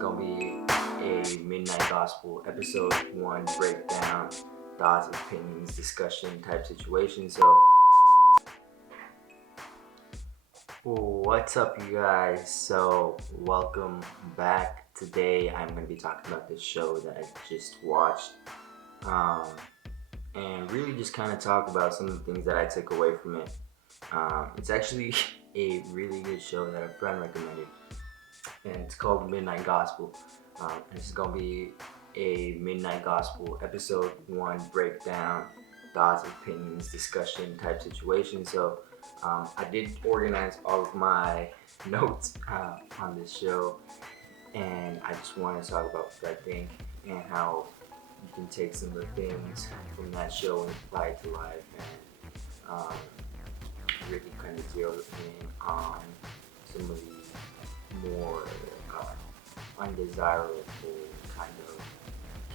gonna be a Midnight Gospel episode 1 breakdown, thoughts, opinions, discussion type situation. So, what's up, you guys? So, welcome back. Today, I'm gonna be talking about this show that I just watched, um, and really just kind of talk about some of the things that I took away from it. It's actually a really good show that a friend recommended, and it's called Midnight Gospel. And this is gonna be a Midnight Gospel episode 1 breakdown, thoughts, opinions, discussion type situation. So I did organize all of my notes on this show, and I just wanted to talk about what I think and how you can take some of the things from that show and apply it to life, and really kind of zero in on some of the more undesirable kind of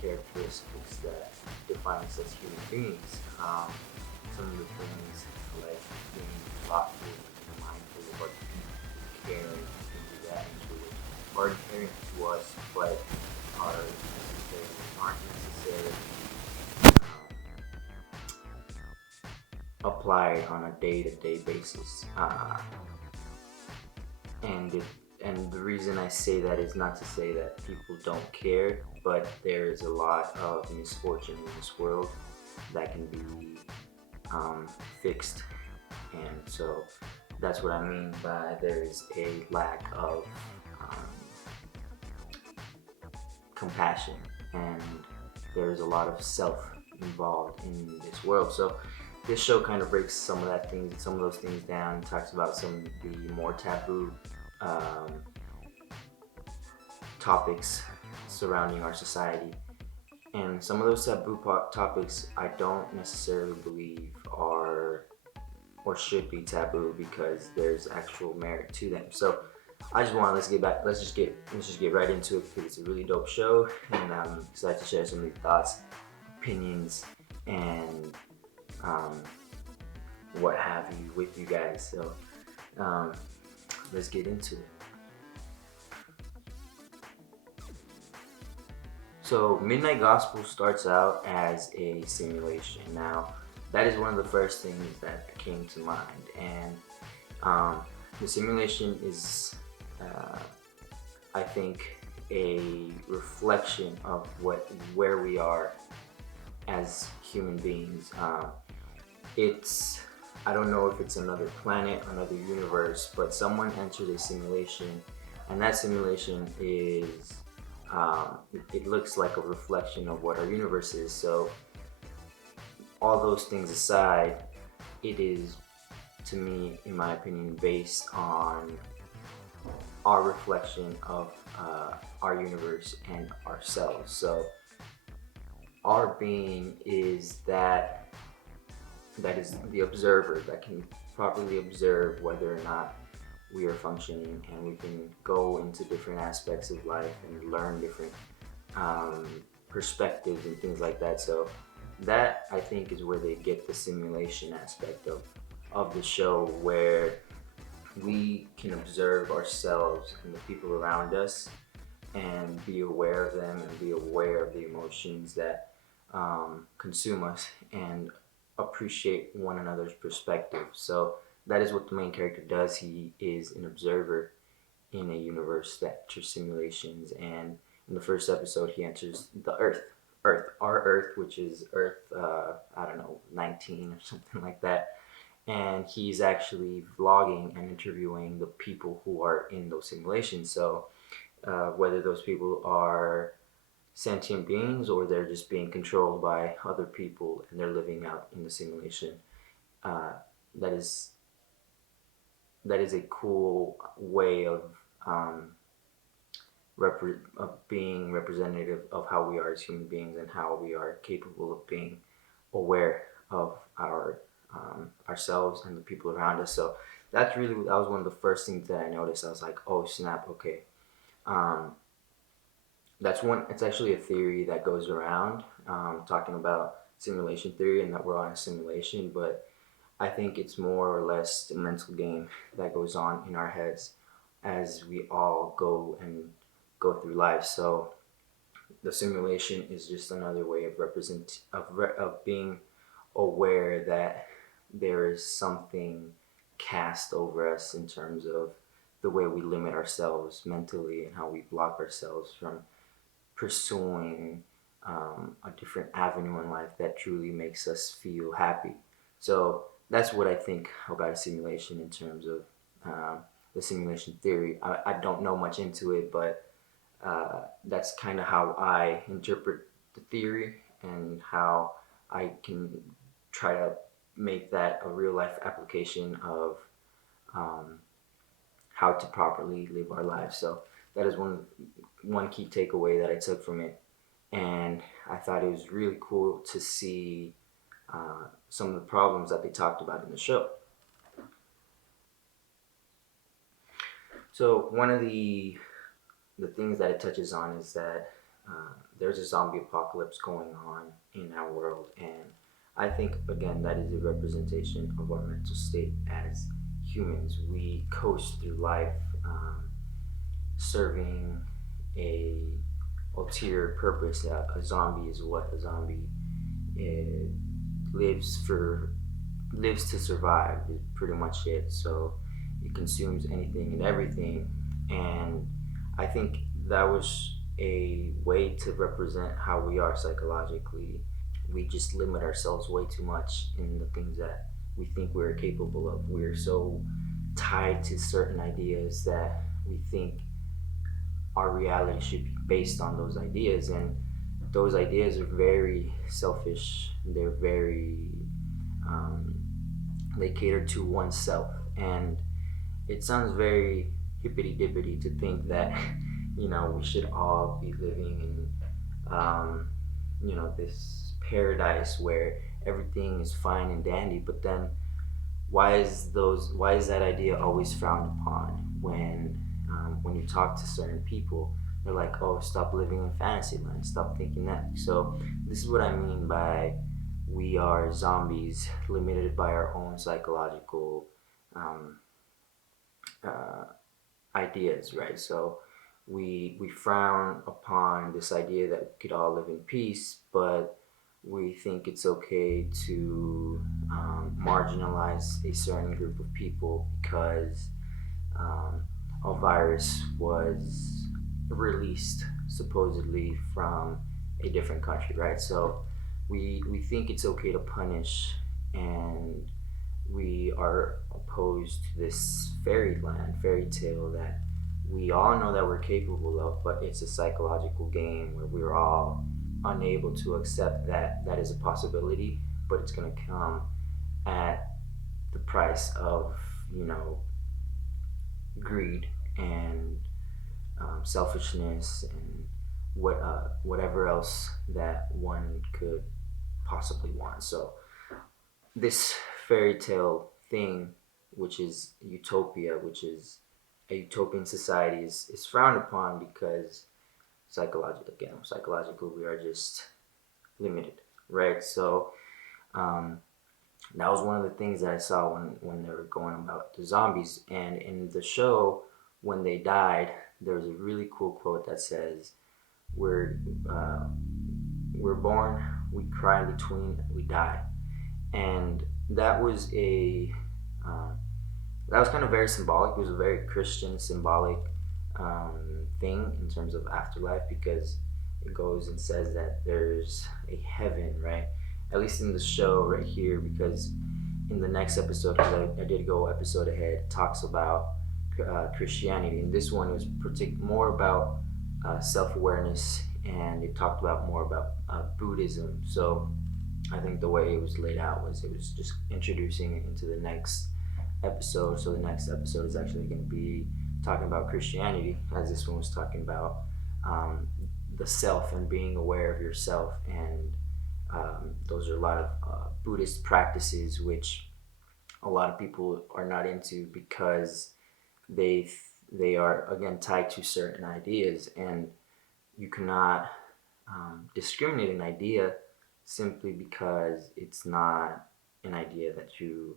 characteristics that define us as human beings. Some of the things like being thoughtful and mindful of what people care and things of that nature, which are inherent to us, but aren't necessarily applied on a day-to-day basis. And the reason I say that is not to say that people don't care, but there is a lot of misfortune in this world that can be fixed, and so that's what I mean by there is a lack of compassion, and there is a lot of self involved in this world. So this show kind of breaks some of those things down, talks about some of the more taboo topics surrounding our society. And some of those taboo topics I don't necessarily believe are or should be taboo because there's actual merit to them. So I just want let's just get right into it because it's a really dope show, and I'm excited to share some of the thoughts, opinions, and what have you with you guys. So let's get into it. So Midnight Gospel starts out as a simulation. Now, that is one of the first things that came to mind, and the simulation is, I think, a reflection of where we are as human beings. I don't know if it's another planet, another universe, but someone entered a simulation, and that simulation is, it looks like a reflection of what our universe is. So all those things aside, it is, to me, in my opinion, based on our reflection of our universe and ourselves. So our being is that is the observer that can properly observe whether or not we are functioning, and we can go into different aspects of life and learn different perspectives and things like that. So that, I think, is where they get the simulation aspect of the show, where we can observe ourselves and the people around us and be aware of them and be aware of the emotions that consume us and appreciate one another's perspective. So that is what the main character does. He is an observer in a universe that enters simulations, and in the first episode he enters the our Earth, which is Earth, I don't know, 19 or something like that, and he's actually vlogging and interviewing the people who are in those simulations. So whether those people are sentient beings or they're just being controlled by other people and they're living out in the simulation, that is a cool way of being representative of how we are as human beings and how we are capable of being aware of ourselves and the people around us. So that was one of the first things that I noticed. I was like, oh snap, okay. It's actually a theory that goes around, talking about simulation theory and that we're on a simulation, but I think it's more or less the mental game that goes on in our heads as we all go go through life. So the simulation is just another way of of being aware that there is something cast over us in terms of the way we limit ourselves mentally and how we block ourselves from pursuing a different avenue in life that truly makes us feel happy. So that's what I think about a simulation in terms of the simulation theory. I don't know much into it, but that's kind of how I interpret the theory and how I can try to make that a real life application of um, how to properly live our lives. So that is one key takeaway that I took from it, and I thought it was really cool to see some of the problems that they talked about in the show. So one of the things that it touches on is that there's a zombie apocalypse going on in our world, and I think again that is a representation of our mental state as humans. We coast through life, serving a ulterior purpose. A zombie is what a zombie uh, lives for lives to survive is pretty much it. So it consumes anything and everything. And I think that was a way to represent how we are psychologically. We just limit ourselves way too much in the things that we think we're capable of. We're so tied to certain ideas that we think our reality should be based on those ideas. And those ideas are very selfish. They're very um, they cater to oneself, and it sounds very hippity dippity to think that we should all be living in this paradise where everything is fine and dandy. But then why is that idea always frowned upon when you talk to certain people? They're like, oh, stop living in fantasy land, stop thinking that. So this is what I mean by we are zombies limited by our own psychological um, uh, ideas, right? So we frown upon this idea that we could all live in peace, but we think it's okay to marginalize a certain group of people because um, a virus was released supposedly from a different country, right? So we think it's okay to punish, and we are opposed to this fairy tale that we all know that we're capable of, but it's a psychological game where we're all unable to accept that that is a possibility, but it's going to come at the price of, you know, greed and selfishness and whatever else that one could possibly want. So this fairy tale thing, which is utopia, which is a utopian society, is frowned upon because psychologically we are just limited, right? So um, that was one of the things that I saw when they were going about the zombies. And in the show, when they died, there was a really cool quote that says, "We're uh, we're born, we cry in between, we die." And that was a that was kind of very symbolic. It was a very Christian symbolic thing in terms of afterlife, because it goes and says that there's a heaven, right? At least in the show right here, because in the next episode, because I did go episode ahead, it talks about Christianity. And this one was more about self awareness, and it talked about more about Buddhism. So I think the way it was laid out was it was just introducing it into the next episode. So the next episode is actually going to be talking about Christianity, as this one was talking about um, the self and being aware of yourself. And those are a lot of Buddhist practices, which a lot of people are not into because they they are again tied to certain ideas, and you cannot discriminate an idea simply because it's not an idea that you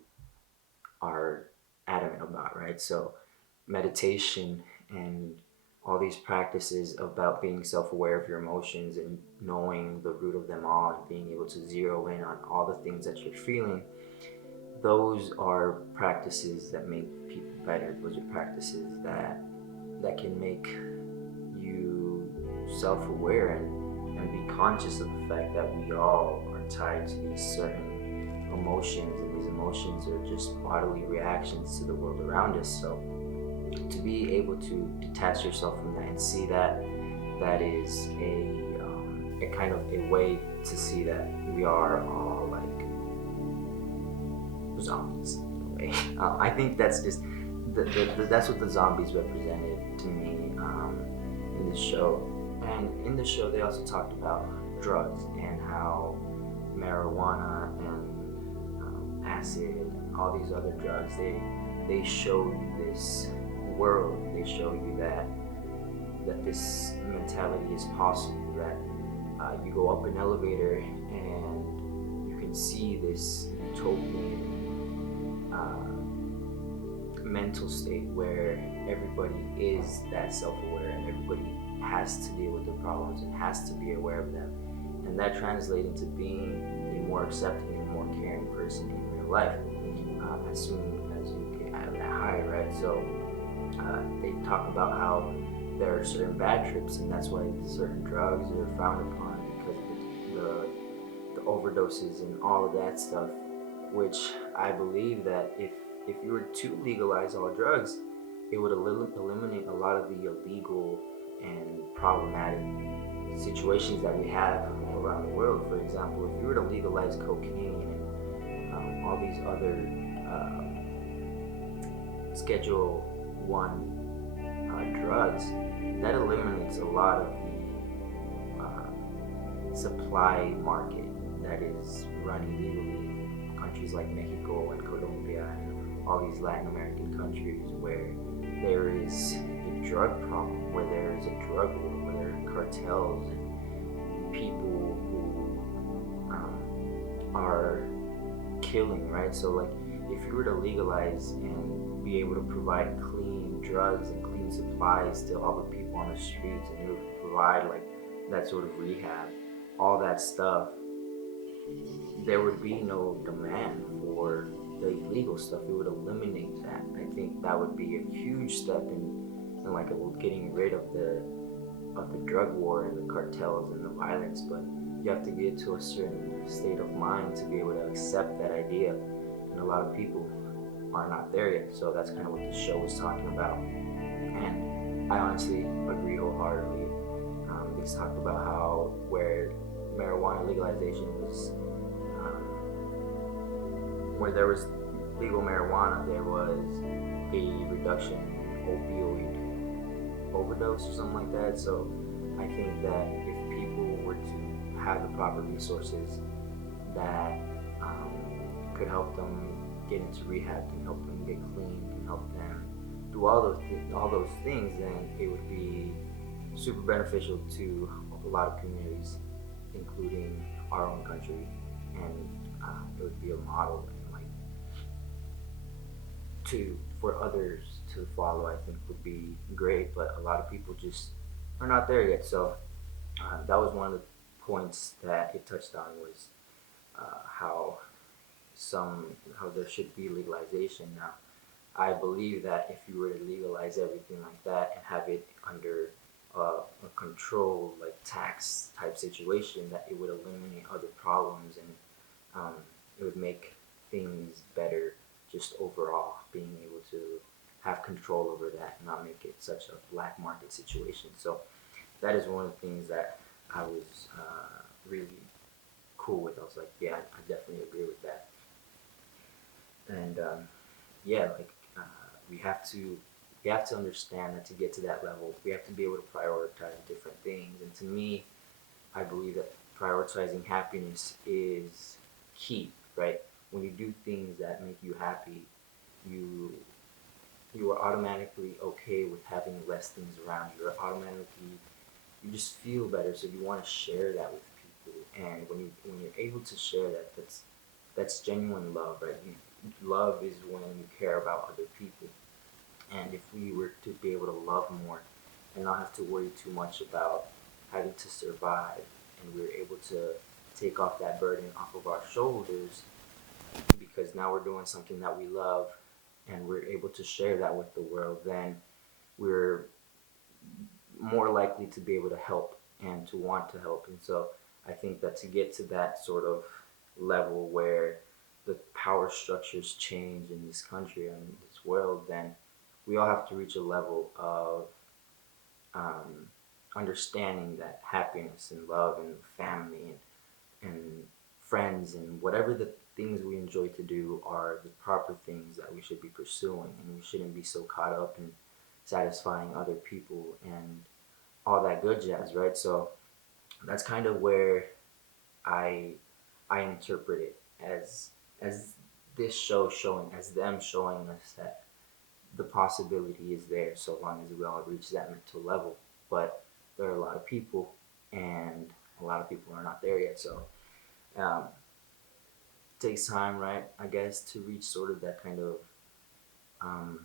are adamant about, right? So meditation and all these practices about being self-aware of your emotions and knowing the root of them all and being able to zero in on all the things that you're feeling, those are practices that make people better. Those are practices that can make you self-aware and be conscious of the fact that we all are tied to these certain emotions, and these emotions are just bodily reactions to the world around us. So to be able to detach yourself from that and see that that is a kind of a way to see that we are all like zombies in a way. I think that's just that's what the zombies represented to me in this show. And in the show, they also talked about drugs and how marijuana and acid and all these other drugs, they show you this world. They show you that this mentality is possible. That you go up an elevator and you can see this utopian mental state where everybody is that self-aware and everybody has to deal with their problems and has to be aware of them, and that translates into being a more accepting and more caring person in real life as soon as you get out of that high, right? So they talk about how there are certain bad trips, and that's why certain drugs are frowned upon because of the overdoses and all of that stuff, which I believe that if you were to legalize all drugs, it would eliminate a lot of the illegal and problematic situations that we have around the world. For example, if you were to legalize cocaine and all these other Schedule 1 drugs, that eliminates a lot of the supply market that is running legally in countries like Mexico and Colombia and all these Latin American countries where there is a drug problem, where there is a drug war, where there are cartels and people who are killing, right? So like if you were to legalize and be able to provide clean drugs and clean supplies to all the people on the streets, and you would provide like that sort of rehab, all that stuff, there would be no demand for the illegal stuff. It would eliminate that. I think that would be a huge step in like getting rid of the drug war and the cartels and the violence. But you have to get to a certain state of mind to be able to accept that idea, and a lot of people are not there yet. So that's kind of what the show was talking about, and I honestly agree wholeheartedly. They talked about how where marijuana legalization was, where there was legal marijuana, there was a reduction in opioid overdose or something like that. So I think that if people were to have the proper resources that could help them get into rehab, can help them get clean, can help them do all those things, then it would be super beneficial to a lot of communities, including our own country, and it would be a model and like for others to follow. I think would be great, but a lot of people just are not there yet. So that was one of the points that it touched on, was how how there should be legalization. Now, I believe that if you were to legalize everything like that and have it under a controlled, like tax type situation, that it would eliminate other problems, and it would make things better just overall, being able to have control over that and not make it such a black market situation. So that is one of the things that I was really cool with. I was like, yeah, I definitely agree with that. And yeah, like we have to understand that to get to that level, we have to be able to prioritize different things. And to me, I believe that prioritizing happiness is key, right? When you do things that make you happy, you you are automatically okay with having less things around you. You're automatically, you just feel better, so you want to share that with people. And when you're able to share that, that's genuine love, right? Love is when you care about other people. And if we were to be able to love more, and not have to worry too much about having to survive. And we're able to take off that burden off of our shoulders because now we're doing something that we love and we're able to share that with the world, then we're more likely to be able to help and to want to help. And so I think that to get to that sort of level where the power structures change in this country and in this world, then we all have to reach a level of um, understanding that happiness and love and family and friends and whatever the things we enjoy to do are the proper things that we should be pursuing, and we shouldn't be so caught up in satisfying other people and all that good jazz, right? So that's kind of where I I interpret it as this show showing, as them showing us that the possibility is there so long as we all reach that mental level. But there are a lot of people, and a lot of people are not there yet. So um, it takes time, right? I guess to reach sort of that kind of um,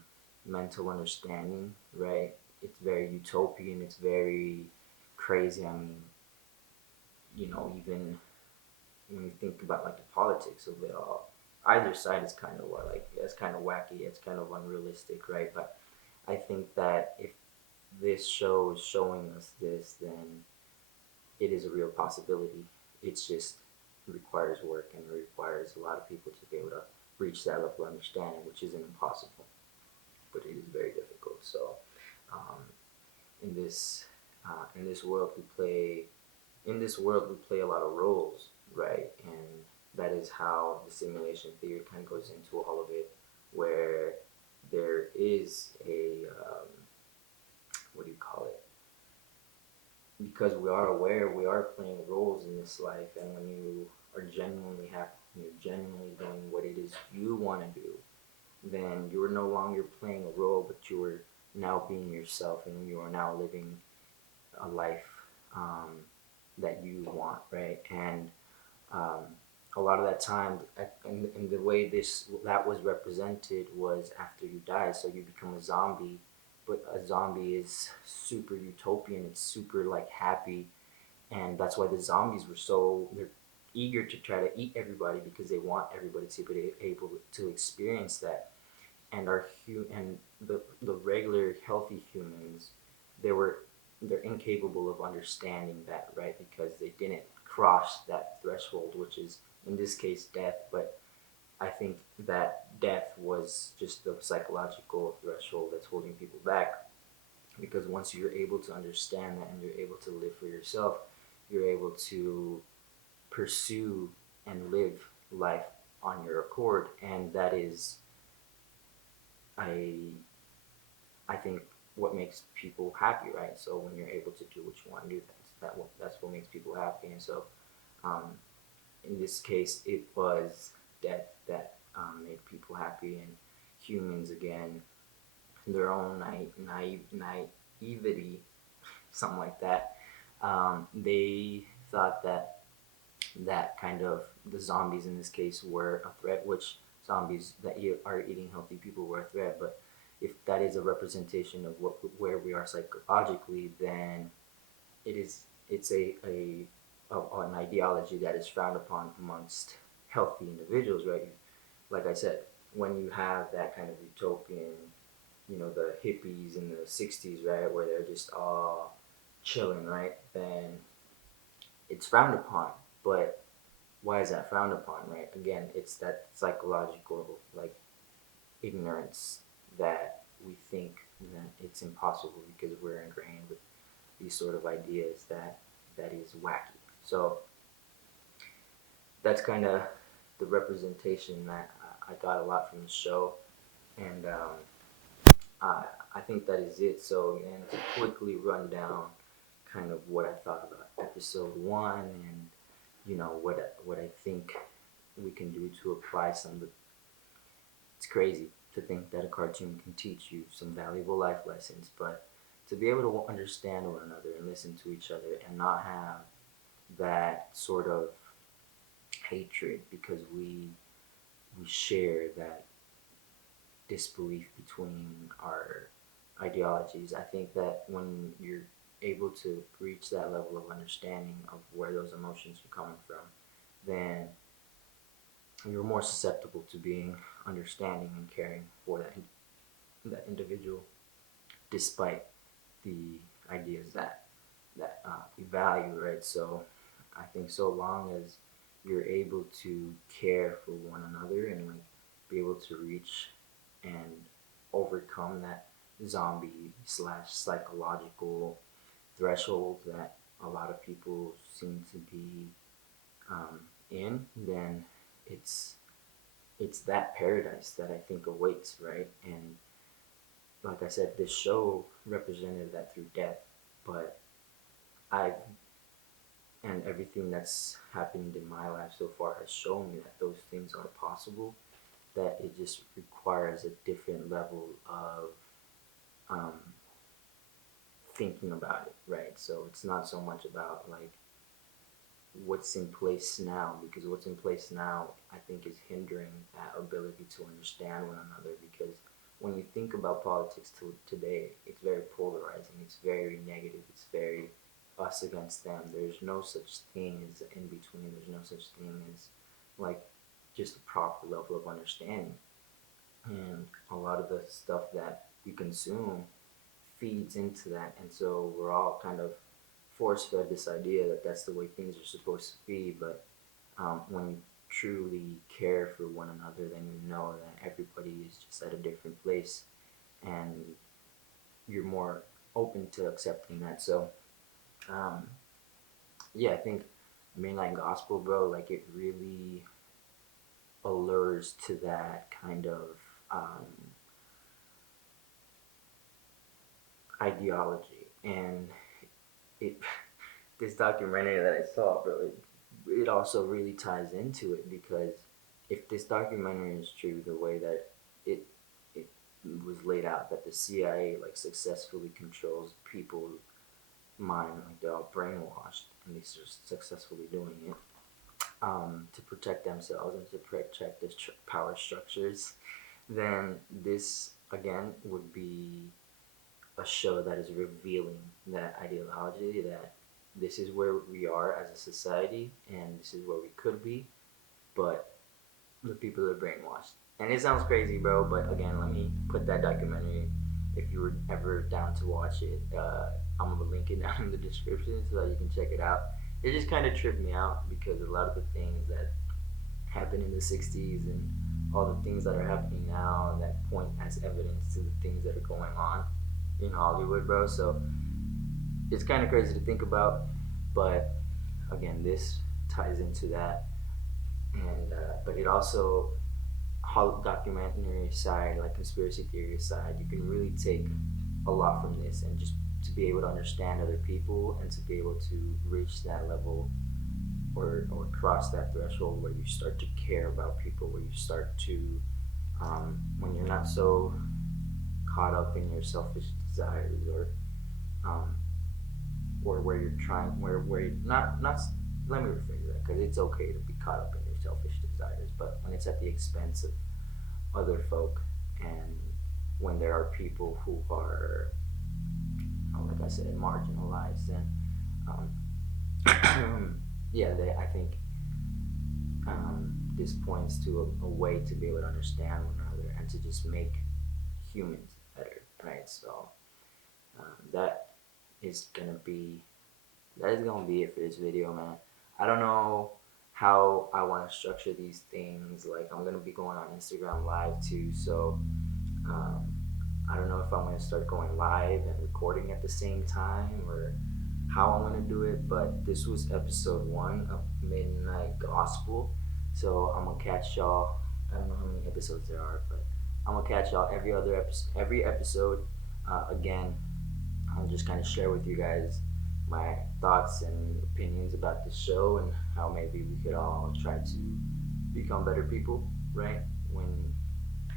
mental understanding, right? It's very utopian. It's very crazy. I mean, even when you think about like the politics of it all, either side is kind of like it's kind of wacky. It's kind of unrealistic, right? But I think that if this show is showing us this, then it is a real possibility. It's just it requires work and it requires a lot of people to be able to reach that level of understanding, which isn't impossible, but it is very difficult. So, um, in this world, we play a lot of roles, right? And that is how the simulation theory kind of goes into all of it, where there is a what do you call it? Because we are aware we are playing roles in this life, and when you are genuinely happy, you're genuinely doing what it is you want to do, then you are no longer playing a role, but you are now being yourself, and you are now living a life um, that you want, right? And um, a lot of that time, and the way that was represented was after you die, so you become a zombie. But a zombie is super utopian. It's super like happy, and that's why the zombies were so they're eager to try to eat everybody because they want everybody to be able to experience that. And the regular healthy humans, they were they're incapable of understanding that, right? Because they didn't cross that threshold, which is in this case death. But I think that death was just the psychological threshold that's holding people back, because once you're able to understand that and you're able to live for yourself, you're able to pursue and live life on your accord. And that is I I think what makes people happy, right? So when you're able to do what you want to do, that's what makes people happy. And so um, in this case, it was death that made people happy, and humans again, their own naivety, something like that. They thought that kind of the zombies in this case were a threat, which zombies that are eating healthy people were a threat. But if that is a representation of where we are psychologically, then it's an ideology that is frowned upon amongst healthy individuals, right? Like I said, when you have that kind of utopian, the hippies in the '60s, right, where they're just all chilling, right? Then it's frowned upon. But why is that frowned upon, right? Again, it's that psychological like ignorance that we think that it's impossible because we're ingrained with these sort of ideas that is wacky. So that's kind of the representation that I got a lot from the show, and I think that is it. So, and to quickly run down kind of what I thought about episode one, and what I think we can do to apply some of the. It's crazy to think that a cartoon can teach you some valuable life lessons, but to be able to understand one another and listen to each other and not have that sort of hatred because we share that disbelief between our ideologies. I think that when you're able to reach that level of understanding of where those emotions are coming from, then you're more susceptible to being understanding and caring for that individual, despite the ideas that we value, right? So I think so long as you're able to care for one another and like be able to reach and overcome that zombie slash psychological threshold that a lot of people seem to be in, then it's it's that paradise that I think awaits, right? And like I said, this show represented that through death, but I and everything that's happened in my life so far has shown me that those things are possible. That it just requires a different level of um, thinking about it, right? So it's not so much about like what's in place now, because what's in place now I think is hindering that ability to understand one another, because when you think about politics today, it's very polarizing, it's very negative, it's very us against them. There's no such thing as in between, there's no such thing as like just a proper level of understanding. And a lot of the stuff that we consume feeds into that, and so we're all kind of force fed this idea that that's the way things are supposed to be. But when you truly care for one another, then you know that everybody is just at a different place, and you're more open to accepting that. So um, yeah, I think mainline gospel, bro, like it really allures to that kind of um, ideology. And it this documentary that I saw, bro, it also really ties into it, because if this documentary is true, the way that it it was laid out, that the CIA like successfully controls people's mind, like they're all brainwashed, and they're just successfully doing it to protect themselves and to protect the power structures, then this again would be a show that is revealing that ideology, that this is where we are as a society and this is where we could be, but the people are brainwashed. And it sounds crazy, bro, but again, let me put that documentary, if you were ever down to watch it, I'm gonna link it down in the description so that you can check it out. It just kind of tripped me out, because a lot of the things that happened in the 60s and all the things that are happening now that point as evidence to the things that are going on in Hollywood, bro. So it's kind of crazy to think about, but again, this ties into that, and but it also documentary side, like conspiracy theory side, you can really take a lot from this, and just to be able to understand other people and to be able to reach that level, or cross that threshold where you start to care about people, where you start to when you're not so caught up in your selfish desires, um, or where you're trying where you're not let me rephrase that, because it's okay to be caught up in your selfish desires, but when it's at the expense of other folk, and when there are people who are like I said, marginalized, then yeah, I think this points to a way to be able to understand one another and to just make humans better, right? So that is gonna be that is gonna be it for this video, man. I don't know how I want to structure these things. Like, I'm gonna be going on Instagram Live too, so um, I don't know if I'm gonna start going live and recording at the same time, or how I'm gonna do it. But this was episode 1 of Midnight Gospel, so I'm gonna catch y'all. I don't know how many episodes there are, but I'm gonna catch y'all every other episode. Every episode, again, I'll just kind of share with you guys my thoughts and opinions about this show, and how maybe we could all try to become better people, right? When,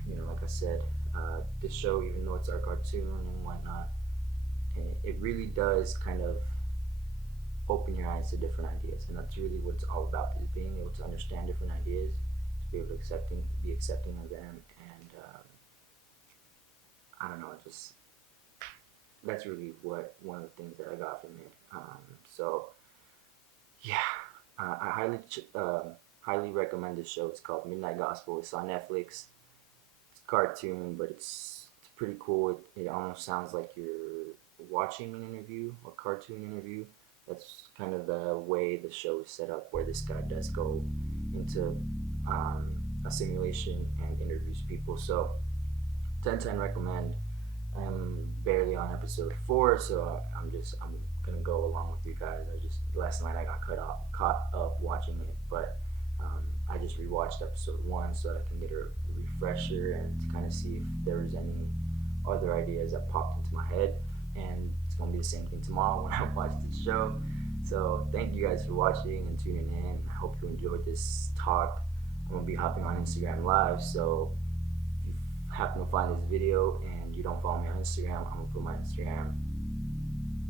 like I said, this show, even though it's our cartoon and whatnot, it really does kind of open your eyes to different ideas, and that's really what it's all about: is being able to understand different ideas, to be able to be accepting of them, and I don't know, just that's really what one of the things that I got from it. So yeah, I highly recommend this show. It's called Midnight Gospel. It's on Netflix. It's a cartoon, but it's pretty cool. It almost sounds like you're watching an interview, a cartoon interview. That's kind of the way the show is set up, where this guy does go into a simulation and interviews people. So 10/10 recommend. I'm barely on episode 4, so I'm gonna go along with you guys. I just last night I got caught up watching it, but I just rewatched episode 1 so I can get a refresher and to kind of see if there was any other ideas that popped into my head. And it's gonna be the same thing tomorrow when I watch this show. So thank you guys for watching and tuning in. I hope you enjoyed this talk. I'm gonna be hopping on Instagram Live, so if you happen to find this video and you don't follow me on Instagram, I'm gonna put my Instagram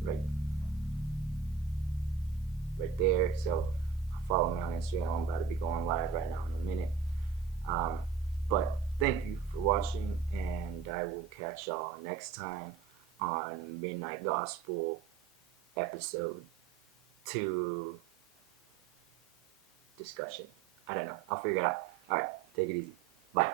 right there. So follow me on Instagram. I'm about to be going live right now in a minute. But thank you for watching, and I will catch y'all next time on Midnight Gospel episode 2 discussion. I don't know. I'll figure it out. All right, take it easy. Bye.